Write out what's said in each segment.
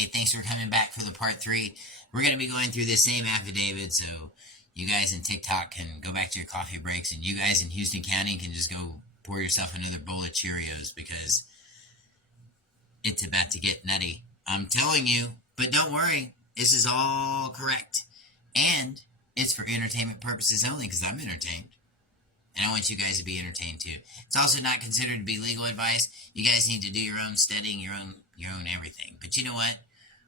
Hey, thanks for coming back for the part 3. We're going to be going through this same affidavit, so you guys in TikTok can go back to your coffee breaks, and you guys in Houston County can just go pour yourself another bowl of Cheerios because it's about to get nutty. I'm telling you, but don't worry, this is all correct. And it's for entertainment purposes only because I'm entertained. And I want you guys to be entertained too. It's also not considered to be legal advice. You guys need to do your own studying, your own everything. But you know what?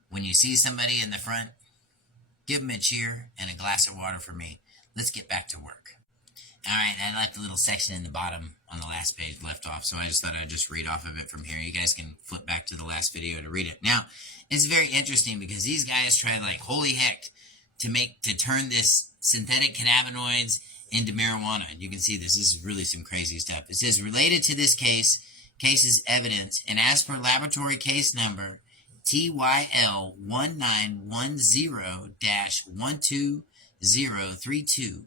When you see somebody in the front, give them a cheer and a glass of water for me. Let's get back to work. All right, I left a little section in the bottom on the last page left off, so I just thought I'd just read off of it from here. You guys can flip back to the last video to read it. Now, it's very interesting because these guys try like holy heck to turn this synthetic cannabinoids into marijuana. You can see this is really some crazy stuff. It says related to this case's evidence, and as per laboratory case number TYL 1910-12032.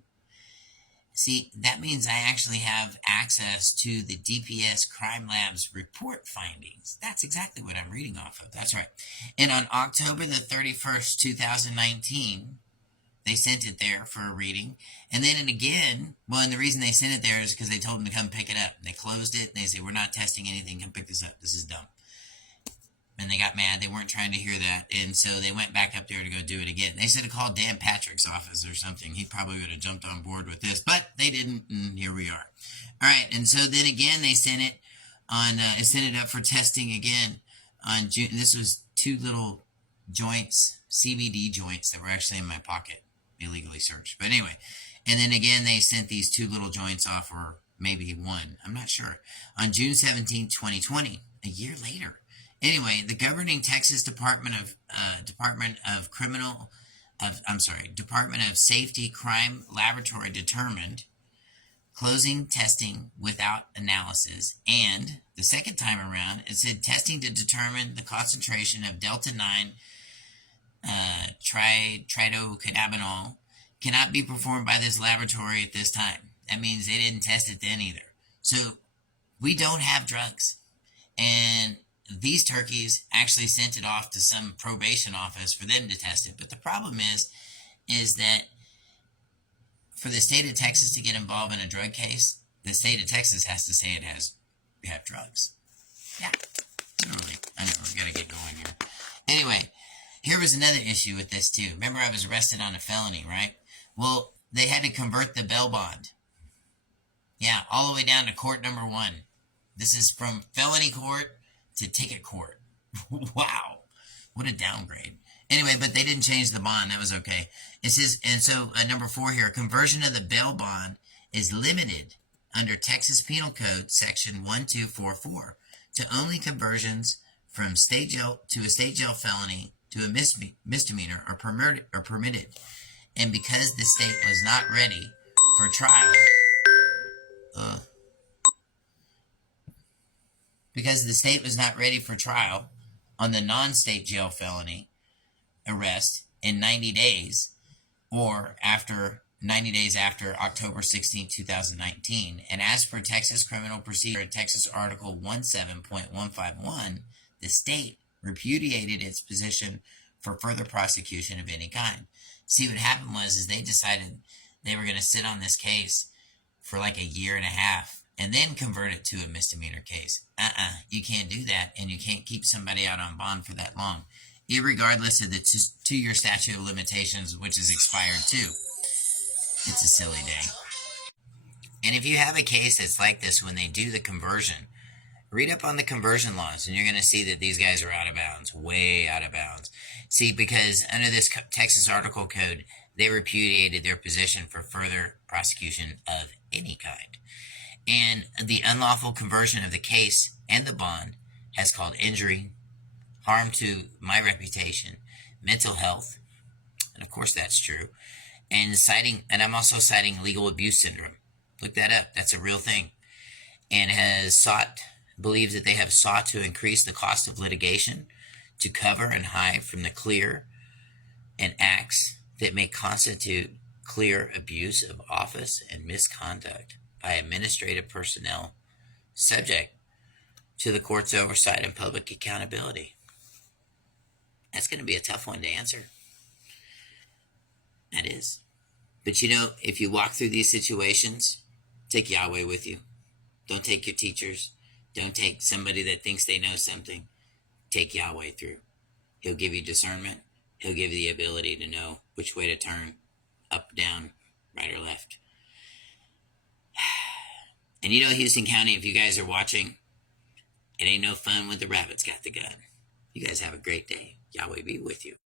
See, that means I actually have access to the DPS Crime Lab's report findings. That's exactly what I'm reading off of. That's right. And on October the 31st, 2019, they sent it there for a reading. And then again, well, and the reason they sent it there is because they told them to come pick it up. They closed it, and they said, we're not testing anything. Come pick this up. This is dumb. And they got mad. They weren't trying to hear that. And so they went back up there to go do it again. They said to call Dan Patrick's office or something. He probably would have jumped on board with this. But they didn't, and here we are. All right, and so then again they sent it up for testing again on June. This was 2 little joints, CBD joints, that were actually in my pocket, illegally searched. But anyway, and then again they sent these 2 little joints off, or maybe 1, I'm not sure, on June 17, 2020, a year later. Anyway, the governing Texas Department of Safety Crime Laboratory determined closing testing without analysis, and the second time around it said testing to determine the concentration of delta-9 tridocannabinol cannot be performed by this laboratory at this time. That means they didn't test it then either. So we don't have drugs, and these turkeys actually sent it off to some probation office for them to test it. But the problem is that for the state of Texas to get involved in a drug case, the state of Texas has to say you have drugs. Yeah, I know, I gotta get going here. Anyway, here was another issue with this too. Remember, I was arrested on a felony, right? Well, they had to convert the bail bond. Yeah, all the way down to court number 1. This is from felony court to ticket court. Wow, what a downgrade. Anyway, but they didn't change the bond. That was okay. It says, and so number 4 here, conversion of the bail bond is limited under Texas Penal Code section 1244 to only conversions from state jail to a state jail felony to a misdemeanor are permitted. And because the state was not ready for trial, on the non-state jail felony arrest in 90 days, or after 90 days after October 16, 2019, and as per Texas Criminal Procedure, Texas Article 17.151, the state repudiated its position for further prosecution of any kind. See, what happened was they decided they were going to sit on this case for like a year and a half and then convert it to a misdemeanor case. You can't do that, and you can't keep somebody out on bond for that long, irregardless of the 2-year statute of limitations, which is expired too. It's a silly day. And if you have a case that's like this, when they do the conversion, read up on the conversion laws, and you're going to see that these guys are out of bounds, way out of bounds. See, because under this Texas Article Code, they repudiated their position for further prosecution of any kind. And the unlawful conversion of the case and the bond has caused injury, harm to my reputation, mental health, and of course that's true, and I'm also citing legal abuse syndrome. Look that up. That's a real thing. And believes that they have sought to increase the cost of litigation to cover and hide from the clear and acts that may constitute clear abuse of office and misconduct by administrative personnel subject to the court's oversight and public accountability. That's going to be a tough one to answer. That is. But you know, if you walk through these situations, take Yahweh with you. Don't take your teachers. Don't take somebody that thinks they know something. Take Yahweh through. He'll give you discernment. He'll give you the ability to know which way to turn, up, down, right, or left. And you know, Houston County, if you guys are watching, it ain't no fun when the rabbit's got the gun. You guys have a great day. Yahweh be with you.